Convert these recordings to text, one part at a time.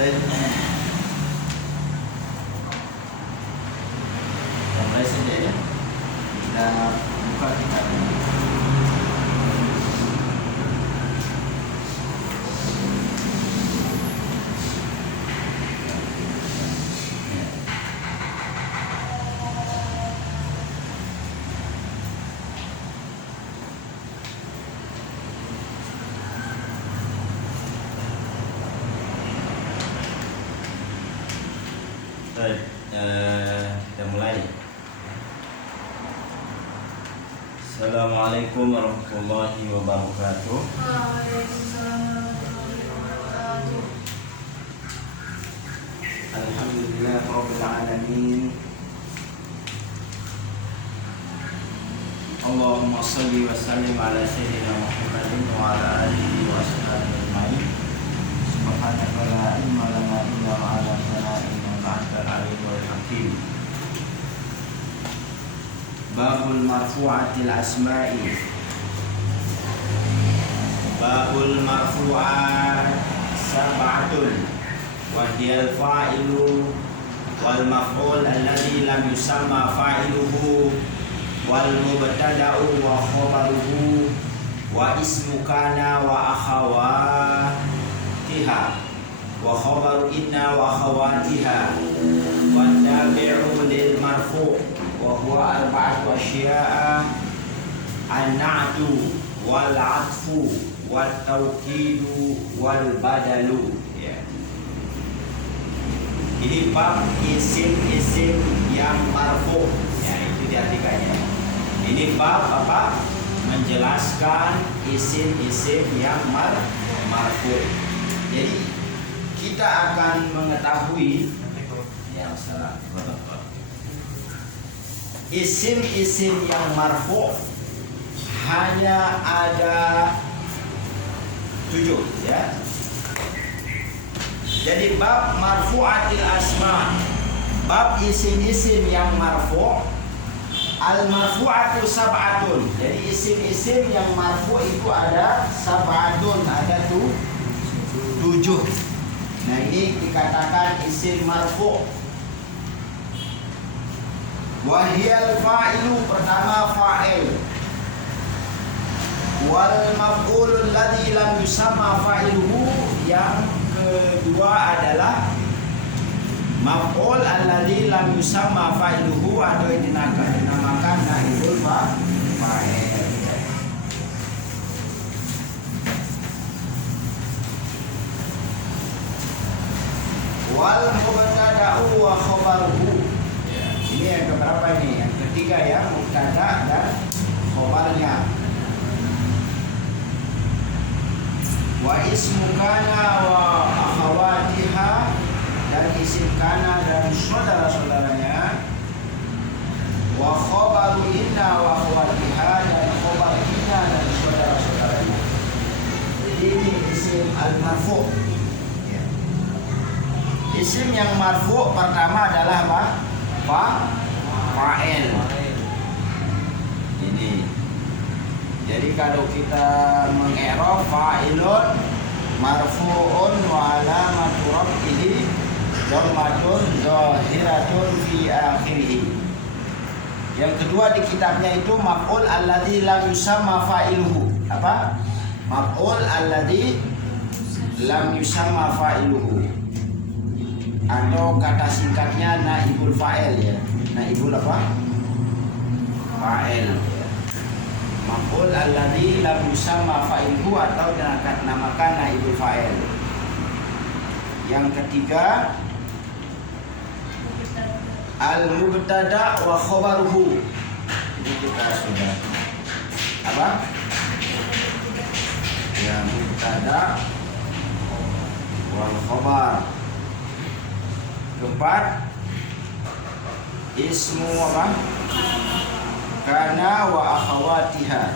Baik. Kita mulai saja ya. Kita buka kitabnya. Baik, kita mulai. Assalamualaikum warahmatullahi wabarakatuh. Waalaikumsalam warahmatullahi wabarakatuh. Alhamdulillah rabbil alamin. Allahumma shalli wa sallim ala sayyidina Muhammadin wa ala alihi wa ashabihi ajma'in. Subhanaka la ilma lana illa ma 'allamtana innaka antal alimul hakim. Babul marfu'atil asma'i. Babul marfu'at sab'atun wa hiyal fa'ilu wal maf'ul alladhi lam yusamma fa'iluhu wal mubtada'u wa khabaruhu wa ismu kana wa akhawatiha wa khabaru inna wa akhawatiha wa tabi'u lil marfu' wa huwa arba'atu asya'a an-na'tu wal 'atfu wat tawkidu wal badalu. Ya. Ini bab isim-isim yang marfu'. Ya, itu diartikannya. Ini bab apa? Menjelaskan isim-isim yang marfu'. Jadi kita akan mengetahui ya, salah. Isim-isim yang marfu' hanya ada 7 ya. Jadi bab marfu'atil asma, bab isim-isim yang marfu'. Al marfu'atu sab'atun. Jadi isim-isim yang marfu' itu ada sab'atun, ada 7. Nah, ini dikatakan isim marfu'. Wahiyal fa'ilu, pertama fa'il. Wal maf'ul alladhi lam yusamma fa'iluhu, yang kedua adalah maf'ul alladhi lam yusamma fa'iluhu atau yang dinamakan naibul fa'il. Wal mubtada'u wa khabaruhu. Ini yang keberapa ini? Yang ketiga ya, mubtada dan khabarnya. Wa ismu kana wa akhawatiha, dan isim kana dan saudara-saudaranya. Wa khabaru inna wa akhawatiha, dan khabar inna dan saudara-saudaranya. Jadi ini isim al-marfu'. Ya. Isim yang marfu' pertama adalah apa? Fa'il. Ini. Jadi kalau kita mengi'rab fa'ilun marfu'un wa alamatu rafihi dhammatun zahiratun fi akhirih. Yang kedua di kitabnya itu maf'ul alladzi lam yusamma fa'iluhu. Apa? Maf'ul alladzi lam yusamma fa'iluhu. Atau kata singkatnya naibul fa'il ya. Naibul apa? Fa'il. Maf'ul alladzi lam yusamma fa'iluhu, atau dinamakan naibul fa'il. Yang ketiga al mubtada wa khabaruhu. Ini kita sudah apa? Ya, mubtada wal khabar. Keempat, ismu apa? Kana wa akhawatiha.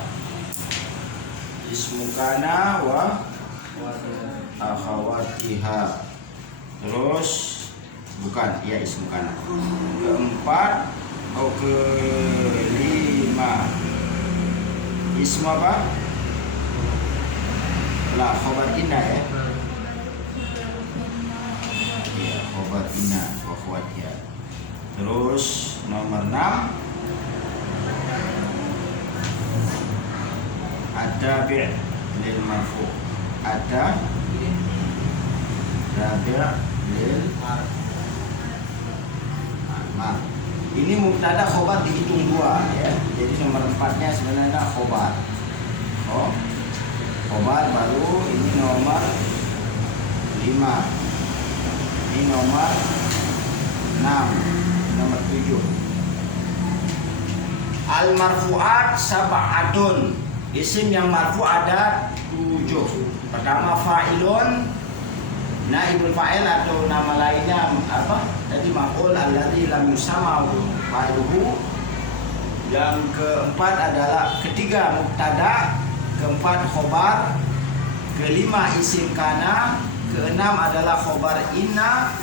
Ismu kana wa akhawatiha. Terus bukan, ya ismu kana. Keempat, kelima, ismu apa? Lah, khabar inna ya. khobar inna wa akhwatiha. Terus nomor 6 ad-dabi' lil marfu. Ad-dabi' lil marfu. Ini mubtada khobar dihitung 2 ya. Jadi nomor 4-nya sebenarnya khobar. Oh, khobar baru ini nomor 5. Ini nomor 6, nomor 7. Al marfu'at sab'atun. Isim yang marfu ada 7. Pertama fa'ilun, naibul fa'il atau nama lainnya apa? Tadi maf'ul alladzi lam yusamma fa'iluhu. Yang keempat adalah ketiga mubtada, keempat khobar, kelima isim kana, keenam adalah khobar inna,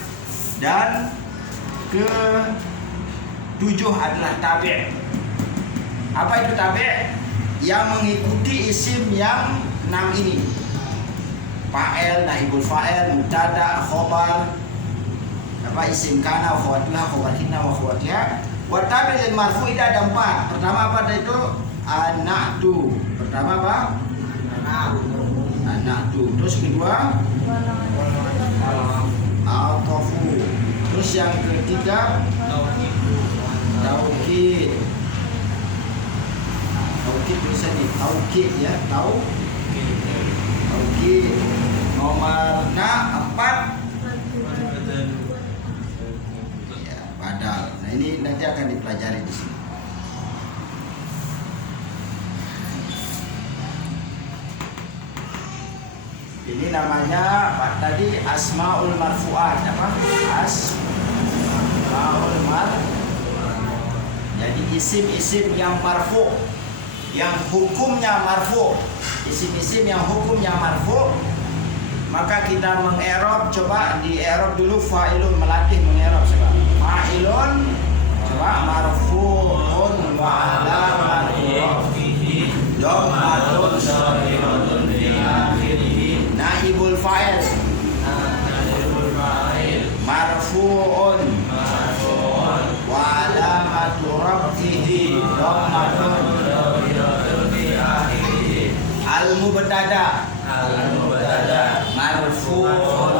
dan ketujuh adalah tabi'. Apa itu tabi'? Yang mengikuti isim yang 6 ini. Fa'il, naibul fa'il, mubtada, khobar, apa isim kana, khawatiha, khobar inna wa khawatiha. Wa tabi' lil marfu itu ada 4. Pertama apa itu? An-na'tu. Pertama apa? An-na'tu. Terus kedua al-tafu. Terus yang ketiga taukid. Taukid tulisannya taukid ya, taukid. Nomor 4 ya, badal. Nah ini nanti akan dipelajari di sini. Ini namanya Pak tadi asmaul marfu'at apa? Asmaul marfu'at. Jadi isim-isim yang marfu, yang hukumnya marfu, isim-isim yang hukumnya marfu, maka kita mengerob. Coba di erob dulu fa'ilun, melatih mengerob. Coba fa'ilun, coba marfu'un wa alamatu rafihi dhammatun shahiratun fi akhirih. Naibul fa'il marfu'un wa alamatu rafihi dhammatun al-mubtada marfu'un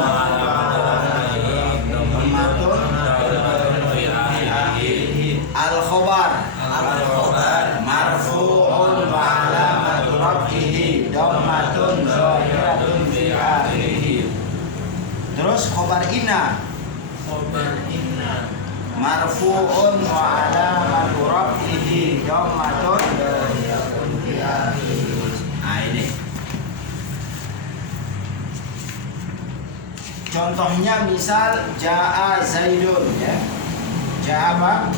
al-khobar marfu'un wa alamatu rafihi dhammatun shahiratun fi akhirih. Terus khobar inna marfu'un wa alamatu rafihi dhammatun fi akhirih. Nah ini contohnya, misal ja'a zaidun ya. Ja'a apa?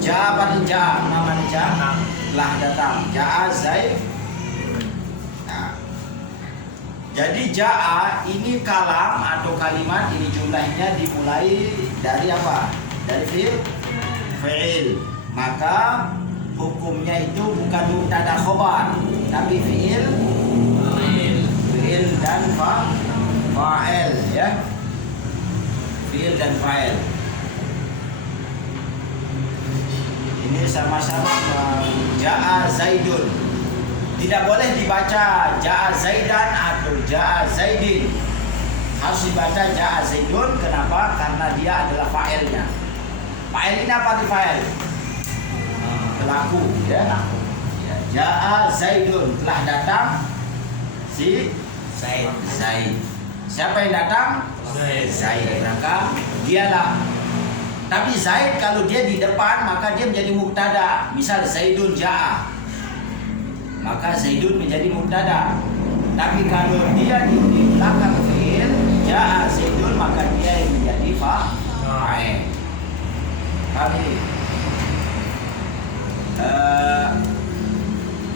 Ja'a apa nih? Ja'a namanya ja'a telah datang. Ja'a zaid. Nah, jadi ja'a ini kalam atau kalimat, ini jumlahnya dimulai dari apa? Dari fi'il. Maka hukumnya itu bukan mubtada khobar, tapi fi'il dan fa'il ya. Fi'il dan fa'il. Ini sama-sama ja'a zaidun. Tidak boleh dibaca ja'a zaidan atau ja'a zaidin. Harus dibaca ja'a zaidun. Kenapa? Karena dia adalah fa'ilnya. Fa'il ini apa di fa'il? Pelaku ya. Ja'a zaidun, telah datang si Zaid. Siapa yang datang? Zaid. Maka dialah. Tapi Zaid kalau dia di depan maka dia menjadi mubtada. Misal Zaidun ja'a, maka Zaidun menjadi mubtada. Tapi kalau dia di belakang fi'il ja'a Zaidun, maka dia yang menjadi fa'il. Kami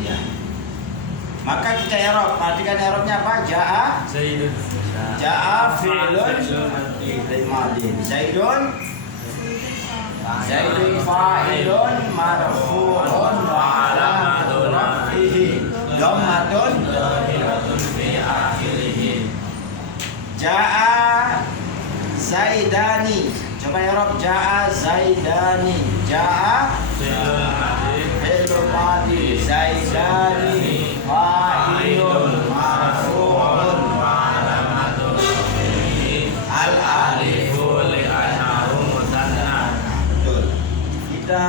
ya. Maka kita i'rab. Perhatikan i'rabnya apa? Ja'a Zaidun. Ja'a fi'lun madin. Zaidun fa'ilun marfu'un wa alamatu rafihi dhammatun fi akhirih. Ja'a Zaidani. Coba i'rab ja'a Zaidani. Ja'a fi'lul madhi. Zaidani fa'ilun marfu'un al-alifu li'annahu musanna. Betul. Kita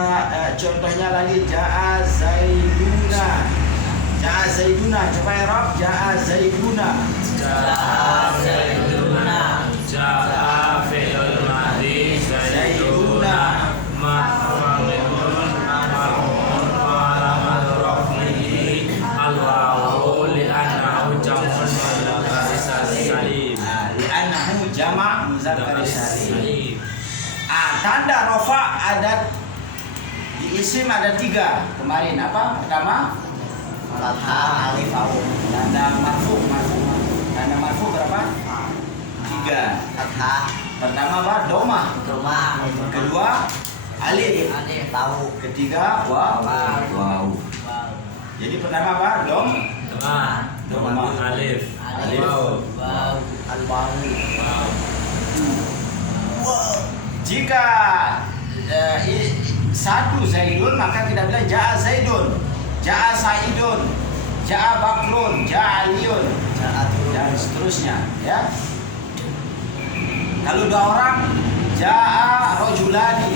contohnya lagi ja'a Zaiduna. Ja'a Zaiduna. Coba i'rab ja'a Zaiduna. Ja'a Zaiduna. Ja'a fi'lul madhi Zaiduna marfu'un marfu'un wa alamatu raf'ihi al-wawu li'annahu jam'un muzakkar salim. Li'annahu jama' muzakkar salim. Tanda rofa ada di isim ada 3 kemarin. Apa? Pertama Fathah alif wawu. tanda marfu. Tanda marfu berapa? 3. Fathah Pertama apa? Domah. rumah. Kedua alif. Alif tahu. Ketiga waw. Jadi pertama apa? Doma alif Alif. waw Al-wawu. Jika satu Zaidun maka kita bilang ja'a Zaidun, ja'a Saidun, ja'a Bakrun, ja'a Aliun, dan seterusnya, ya. Kalau 2 orang ja'a rojulani,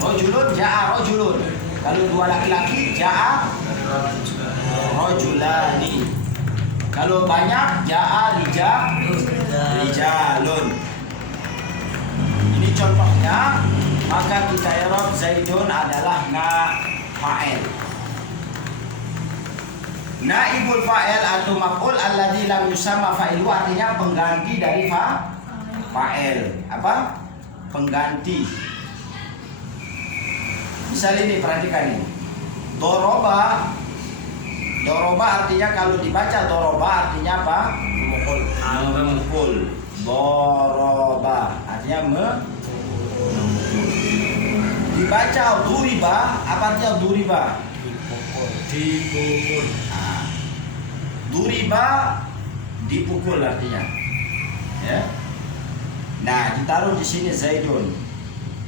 rojulun ja'a rojulun. Kalau 2 laki-laki ja'a rojulani. Kalau banyak ja'a rijalun. Ini contohnya. Maka kita i'rab Zaidun adalah fa'il. Naibul fa'il atau maf'ul alladzi lam yusamma fa'ilu artinya pengganti dari fa'il. Apa? Pengganti. Misal ini, perhatikan ini. Doroba. Doroba artinya kalau dibaca doroba artinya apa? Memukul. Doroba artinya dibaca duriba, apa artinya duriba? dipukul. Duriba dipukul artinya. Ya. Nah, ditaruh di sini Zaidun.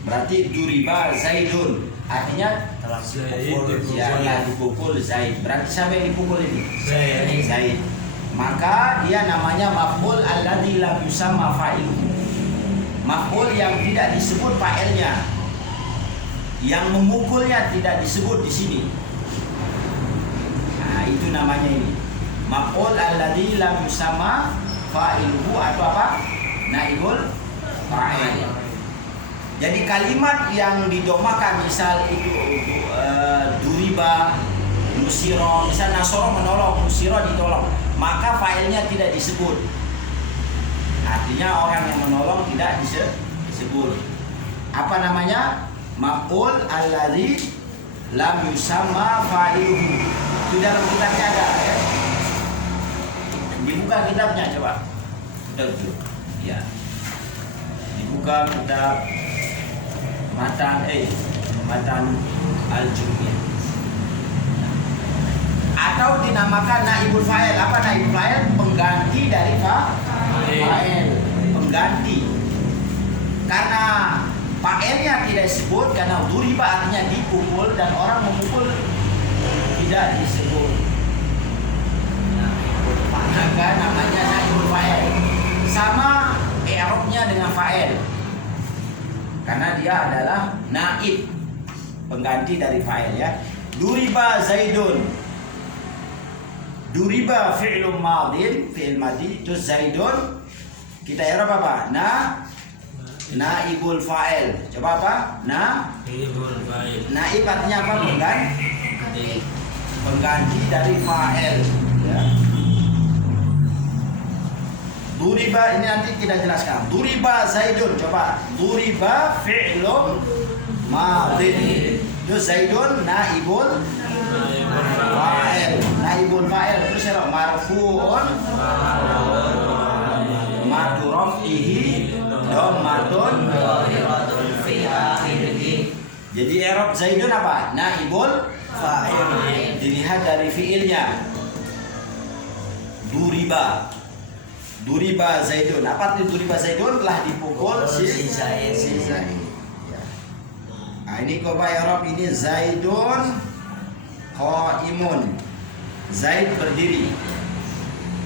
Berarti duriba Zaidun. Artinya dipukul Zaid. Berarti siapa yang dipukul ini? Zaid. Maka dia namanya maf'ul alladzi lam yusamma fa'iluhu. Maf'ul yang tidak disebut fa'ilnya. Yang memukulnya tidak disebut di sini. Nah, itu namanya ini. Maf'ul alladzi lam yusamma fa'iluhu atau apa? Naibul fa'il. Jadi kalimat yang didomakan misal itu duriba, nusiro, misal nasoro menolong, nusiro ditolong, maka fa'ilnya tidak disebut. Artinya orang yang menolong tidak disebut. Apa namanya? Maf'ul alladzi lam yusamma fa'iluhu. Itu dalam kitabnya ada, ya. Dibuka kitabnya coba. Sudah betul. Ya. Dibuka kitab Matan Al-Jumiyah. Atau dinamakan naibul fa'il. Apa naibul fa'il? Pengganti dari fa'il. Pengganti. Karena fa'ilnya tidak disebut, karena duriba artinya dipukul dan orang memukul tidak disebut. Maka namanya naibul fa'il. Sama i'rabnya dengan fa'il. Karena dia adalah naib, pengganti dari fa'il, ya. Duriba Zaidun. Duriba fi'lun madin, fi'il madhi, itu Zaidun. Kita i'rab apa? Naibul fa'il. Coba apa? Naibul fa'il. Naib artinya apa? Pengganti dari fa'il, ya. Duriba ini nanti kita jelaskan. Duriba Zaidun, coba. Duriba fi'lun madin. Itu Zaidun naibul fa'il. Naibul fa'il itu siapa? Marfu'un madurafihi dhammatun. Jadi i'rab Zaidun apa? Naibul fa'il. Dilihat dari fiilnya. Duriba. Duriba Zaidun. Apa itu duriba Zaidun? Telah dipukul si Zaid. Ya. Nah, ini coba Arab ini Zaidun qaimun. Zaid berdiri.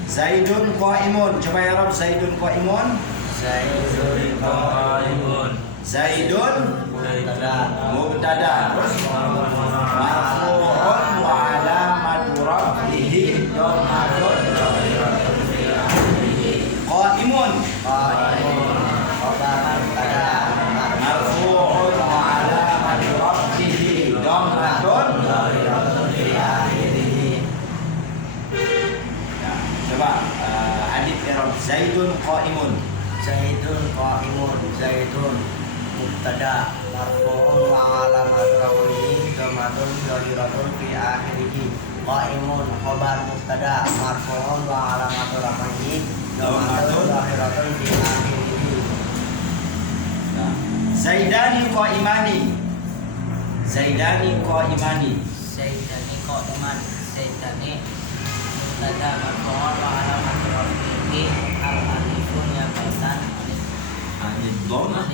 Zaidun qaimun. Coba Arab Zaidun qaimun. Zaidun Qaimun. Zaidun mubtada. mubtada. Terus marfu'un wa alamatu rafihi dhammatun. Qaimun Qaimun khabar mubtada. marfu'un wa alamatu rafihi dhammatun. Ya, coba hadits Arab Zaidun qaimun. Zaidun qaimun. Zaidun mubtada marfu'un wa alamat rafihi dhammatun zahiratun fi akhirih. Qaimun khabar mubtada marfu'un wa alamat rafihi dhammatun zahiratun fi akhirih. Nah, Zaidani qaimani. Zaidani qaimani. Zaidani qaiman. Zaidani mubtada marfu'un wa alamat rafihi al-alifun ya baitan Anid dhamma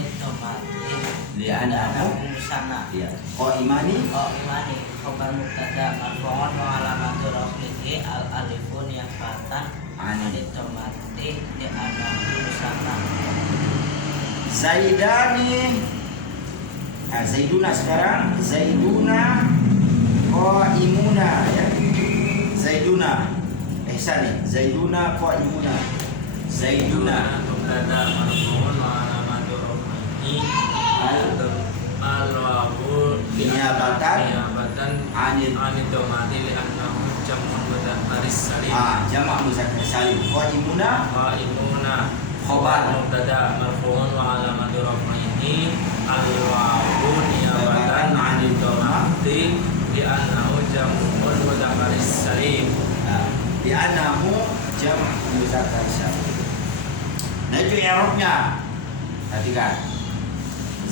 li'annahu musana. ya. Qaimani Qaimani khabar mubtada marfu'un wa alamat rafihi al-alifun ya baitan anid dhamati li annahu musana. Zaidani. Nah, Zaiduna sekarang. Zaiduna qaimuna ya. Zaiduna. Ihsan nih. Zaiduna qaimuna. Zaiduna Mubtada marfu'un wa alamatu rafihi al-wawu niyabatan anid anid dhamati li annahu jam'un mudzakkar salim. jamak muzakkar salim. Qaimuna Qaimuna khobar mubtada marfu'un wa alamatu rafihi al-wawu niyabatan anid dhamati li annahu jam'un mudzakkar salim. di anamu jamak muzakkar salim. Nah itu i'rabnya. Perhatikan.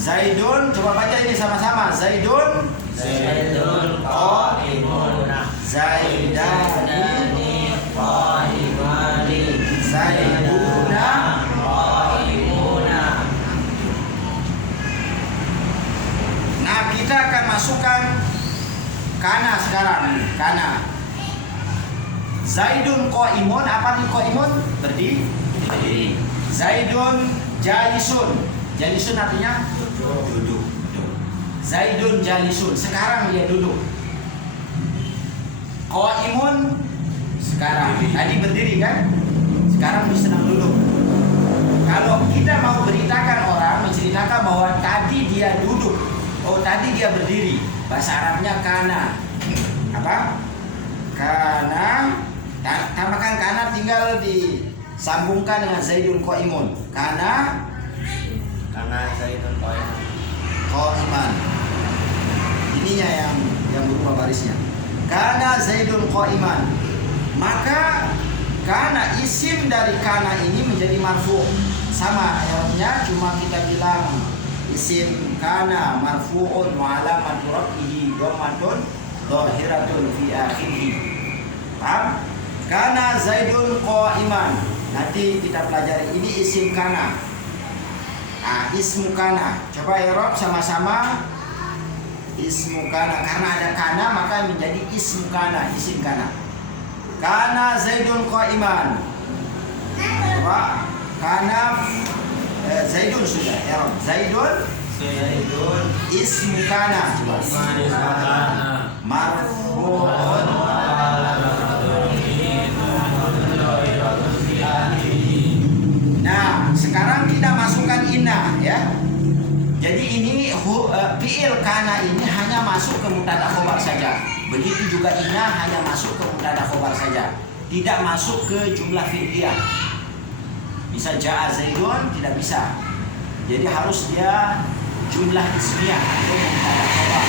Zaidun, coba baca ini sama-sama. Zaidun Zaidun qaimun. Zaidani qaimani. Zaiduna. qaimuna. Nah kita akan masukkan kana sekarang. Kana. Zaidun qaimun. Apa nih qaimun? Berdiri. Zaidun jalisun. Jalisun artinya duduk. Zaidun jalisun. Sekarang dia duduk. Qaimun sekarang. Tadi berdiri kan? Sekarang dia sedang duduk. Kalau kita mau beritakan orang, menceritakan bahwa tadi dia duduk, oh tadi dia berdiri. Bahasa Arabnya kana. Apa? Kana. Tambahkan kana, tinggal disambungkan dengan Zaidun qaimun. Kana Zaidun qaiman. Ininya yang berubah barisnya. Kana Zaidun qaiman. Maka kana isim dari kana ini menjadi marfu. Sama artinya, cuma kita bilang isim kana marfu'un wa alamatu rafihi dhammatun dhahiratun fi akhirih. Paham? Kana Zaidun qaiman. Nanti kita pelajari ini isim kana. Ismu kana. Coba i'rab sama-sama. Ismu kana. Karena ada kana maka menjadi ismu kana, isim kana. Kana Zaidun qaiman. Coba kana Zaidun sudah. I'rab Zaidun ismu kana. Marfu'un. Nah, sekarang kita masukkan inna ya. Jadi ini fi'il kana ini hanya masuk ke mubtada khobar saja. Begitu juga inna hanya masuk ke mubtada khobar saja. Tidak masuk ke jumlah fi'liyah. Bisa ja'a Zaidun, tidak bisa. Jadi harus dia jumlah ismiyah atau mubtada khobar.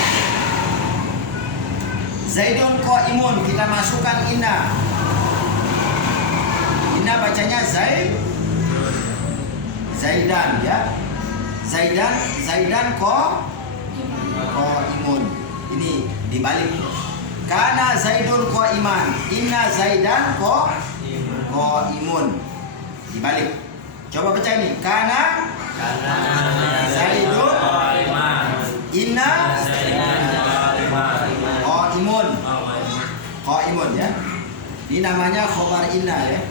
Zaidun qaimun, kita masukkan inna. Inna bacanya Zaidan ya. Zaidan qaimun. Ini dibalik. Kana Zaidun qaiman. Inna Zaidan qaimun. Dibalik. Coba baca ini. Kana Karena Zaidun Qa'iman. inna qaimun. Qaimun ya. Ini namanya khobar inna ya.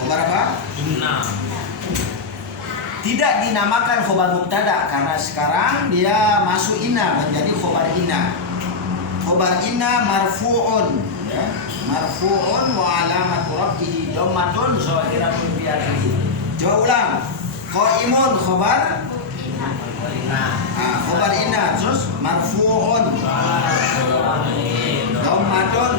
Khobar apa? Inna. Tidak dinamakan khobar mubtada karena sekarang dia masuk inna menjadi khobar inna. Khobar inna marfu'un ya. Marfu'un wa alamatu rafihi dhammatun zahiratun fi akhirih. Coba ulang. Qaimun khobar khobar inna terus marfu'un dhammatun.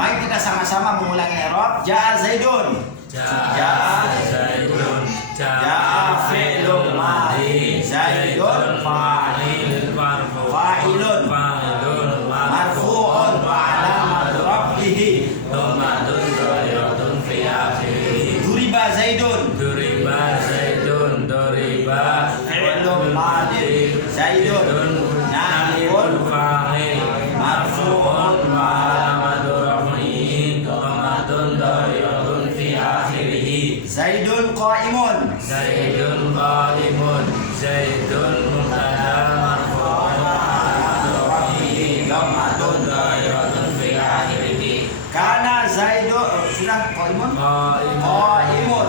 Mari kita sama-sama mengulangi i'rab. Ja'a Zaidun. Ja'a Zaidun. Ja'a fi'lun madhi. Zaidun fa'il marfu. Fa'ilun. Fa'ilun Marfu'un wa alamatu rafihi dhammatun zahiratun fi akhirih. Duriba Zaidun. Duriba Zaidun. Duriba Fi'lun madhi. Zaidun naibun fa'il marfu'un wa alamatu rafihi dhammatun zahiratun fi akhirih. Zaidun qaimun. Zaidun qa'imun. Zaidun mubtada marfu'un wa alamatu rafihi dhammatun zahiratun fi akhirih. Kana Zaidun sudah qaimun. Qa'imun.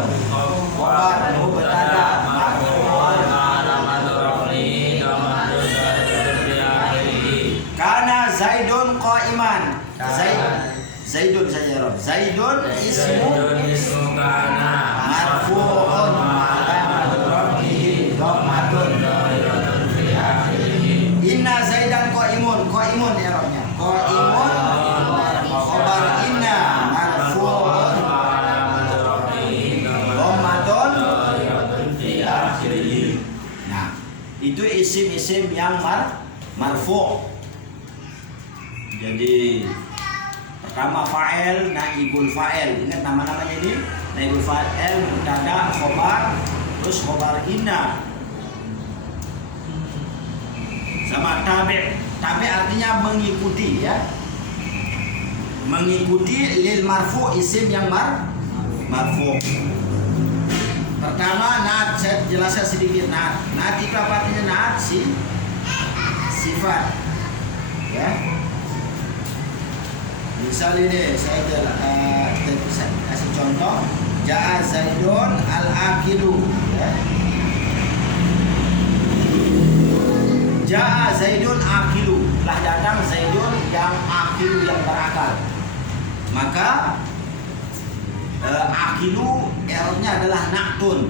Khobar mubtada marfu'un. Kana Zaidun qaiman. Zaidun saja Rob. Zaidun ismu kana marfu'un alamatu rafihi dhammatun. Inna Zaidan qaimun. Qaimun ya Robnya. Qaimun khobar inna marfu'un dhammatun. Nah, itu isim-isim yang marfu'. Jadi pertama fa'il, naibul fa'il. Ingat nama-namanya ini. Naibul fa'il, mubtada, khobar, terus khobar inna. Sama tabi'. Tabi' artinya mengikuti ya. Mengikuti lil marfu' isim yang marfu'. Pertama naat, saya jelaskan sedikit naat. Naat itu apa artinya naat? Sifat. Ya. Misal ini saya kasih contoh. Ja'a Zaidun al-akilu ya. Ja'a Zaidun akilu. Telah datang Zaidun yang akilu yang berakal. Maka akilu L-nya adalah naktun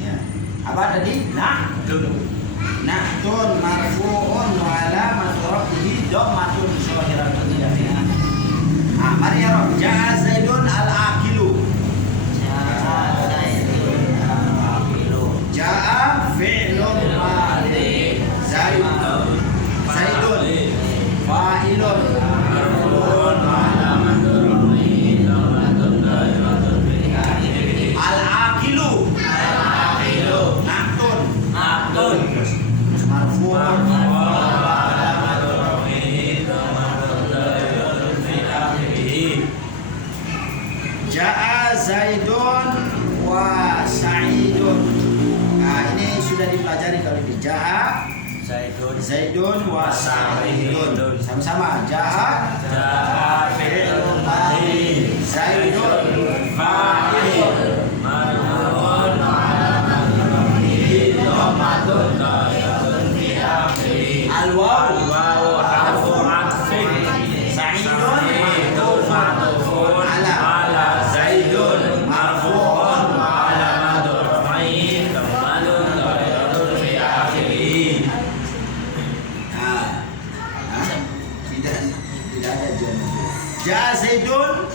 ya. Apa tadi? Naktun marfu'un wa alamatu rafihi dhammatun zahiratun fi akhirih. Mari ya Rob. Ja'a Zaidun al-akilu. Ja'a fi'lun madhi. Zaidun fa'ilun marfu'un wa alamatu rafihi dhammatun zahiratun fi akhirih. Al-akilu naktun marfu'un Ja'a Zaidun wa Sa'idun. Nah, ini sudah dipelajari kalau ini. Ja'a Zaidun wa Sa'idun. Sama-sama. Ja'a fi'lun madhi. Zaidun fa'il marfu'un alamatu rafihi dhammatun zahiratun fi akhirih. Al-wawu harfu 'athfin. Sa'idun marfu'un ala Zaidun marfu'un alamatu rafihi dhammatun zahiratun fi akhirih. Tidak ada jawaban. Ja'a Zaidun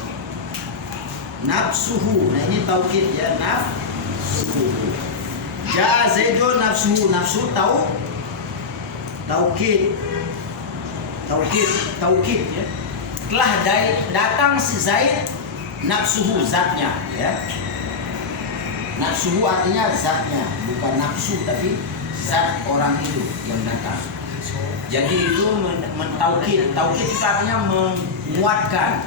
nafsuhu. Nah ini taukid ya, nafsuhu. Ja'a Zaidun nafsuhu. Nafsu taukid ya. Telah datang si Zaid nafsuhu, zatnya ya. Nafsuhu artinya zatnya, bukan nafsu tapi zat orang itu yang datang. Jadi itu mentaukid. Taukid itu artinya menguatkan.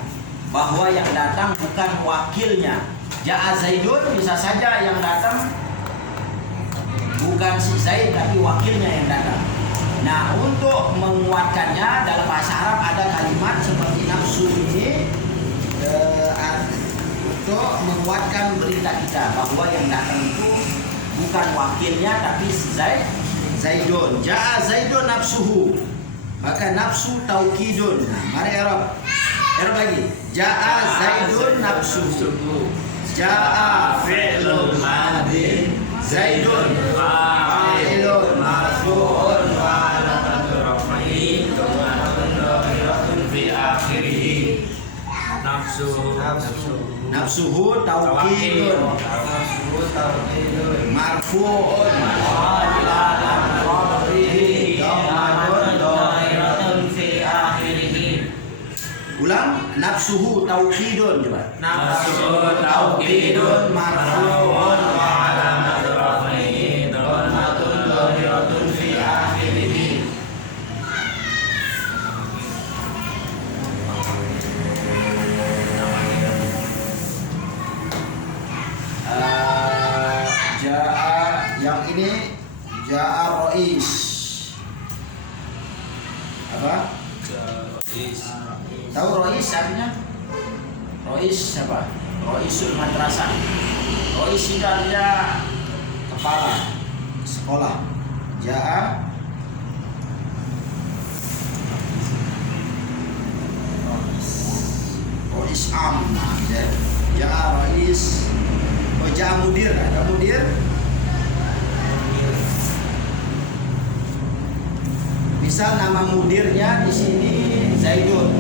bahwa yang datang bukan wakilnya. Ja'a Zaidun bisa saja yang datang bukan si Zaid tapi wakilnya yang datang. Nah, untuk menguatkannya dalam bahasa Arab ada kalimat seperti nafsu ini untuk menguatkan berita kita bahwa yang datang itu bukan wakilnya tapi si Zaidun. Ja'a Zaidun nafsuhu. Maka nafsu taukidun. Nah, mari Arab. Arab lagi. Ja'a Zaidun nafsuhu. Ja'a fi'lun madin Zaidun fa'ilun marfu'un wa alamatu raf'ihi dhammatun dhahiratun fi akhirih. Nafsuhu taukidun marfu'un wa alamatu raf'ihi dhammatun dhahiratun fi akhirih. Ulang, nafsuhu taukidun, coba. Nafsuhu taukidun marfu'un wa alamatu raf'ihi dhammatun dhahiratun fi akhirih. Ja'a yang ini Ja'a Rois. Apa? Tahu Rois artinya? Rois siapa? Roisul madrasah. Rois itu artinya kepala sekolah. Ja'a Rois am. Ja'a Rois. Oh, Ja'a mudir. Ada mudir. Misal nama mudirnya di sini Zaidun,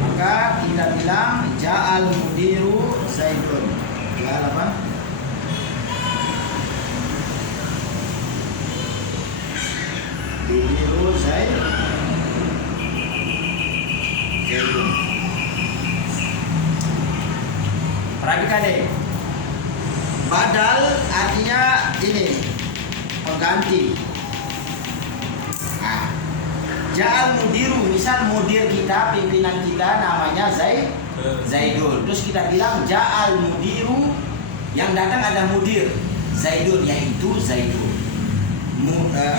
maka kita bilang Ja'al mudiru Zaidun. Ja'al apa? Mudiru Zaidun. Perhatikan deh. Badal artinya ini pengganti. Ja'al mudiru, misal mudir kita, pimpinan kita namanya Zaidun. Terus kita bilang Ja'al mudiru, yang datang ada mudir Zaidun, yaitu Zaidun.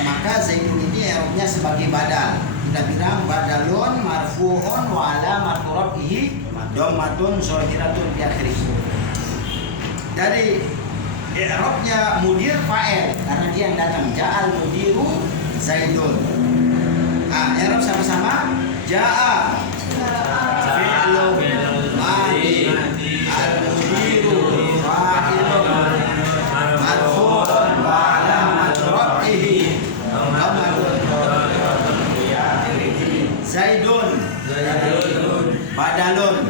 Maka Zaidun ini Arabnya sebagai badal. Kita bilang badalun marfu'un wa alamatu raf'ihi dhammatun zahiratun fi akhirih. Dari Arabnya mudir fa'il karena dia yang datang. Ja'al mudiru Zaidun. Arab sama-sama Ja'a fi'lun madi al-mudiru fa'ilun marfu'un wa alamatu raf'ihi dhammatun Zaidun badalun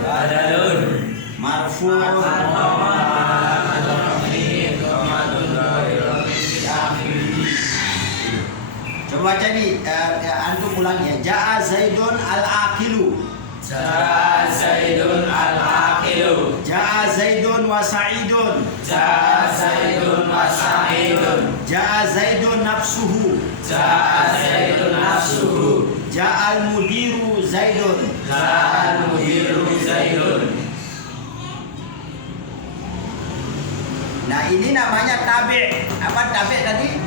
marfu'un wa alamatu raf'ihi dhammatun coba baca nih, antum ulang ya. Ja'a Zaidun al-aqilu. Ja'a Zaidun al-aqilu. Ja'a Zaidun wa Sa'idun. Ja'a Zaidun wa Sa'idun. Ja'a Zaidun nafsuhu. Ja'a Zaidun nafsuhu. Ja'al mudiru Zaidun. Ja'al mudiru Zaidun. Nah, ini namanya tabi'. Apa tabi' tadi?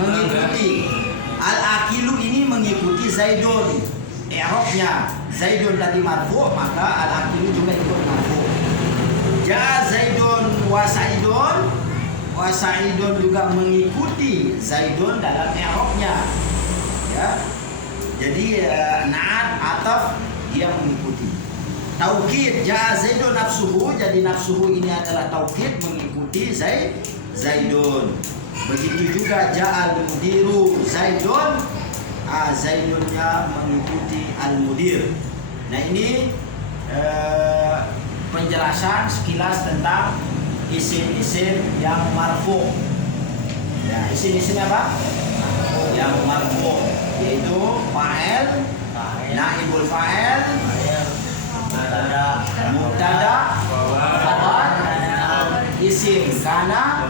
Mengikuti. Al-aqilu ini mengikuti Zaidun. I'rabnya Zaidun tadi marfu, maka al-aqilu juga ikut marfu. Ja'a Zaidun wa Sa'idun. Wa Sa'idun juga mengikuti Zaidun dalam i'rabnya. Ya. Jadi na'at ataf dia mengikuti. Taukid Ja'a Zaidun nafsuhu, jadi nafsuhu ini adalah taukid mengikuti Zaidun. Begitu juga Ja'al mudiru Zaidun, Zaidunnya mengikuti al-mudir. Nah, ini penjelasan sekilas tentang isim-isim yang marfu. Ya, isim-isim apa? Yang marfu, yaitu fa'il, naibul fa'il, mubtada, khabar, isim kana,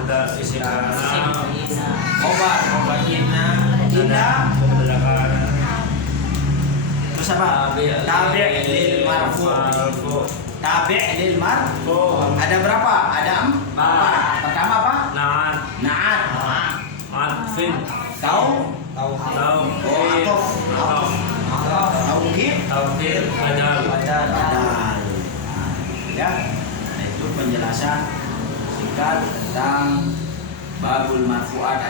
khobar, inna, terus apa? Tabi' lil marfu. Tabi' lil marfu'. Ada berapa? Ada 4. Pertama apa? Na'at. Na'at. Atfin. Tau. Oh, atof. Tauhid. Tauhid. Badal. Badal. Ya. Nah, itu penjelasan singkat tentang babul marfu'at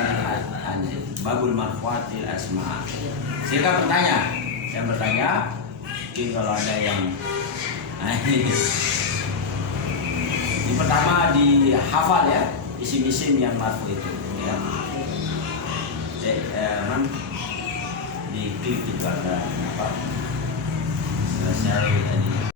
babul marfu'atil asma. Silakan bertanya. Saya bertanya, mungkin kalau ada yang ini pertama dihafal ya, isim-isim yang marfu itu ya. Di klik itu ada apa? Selesai tadi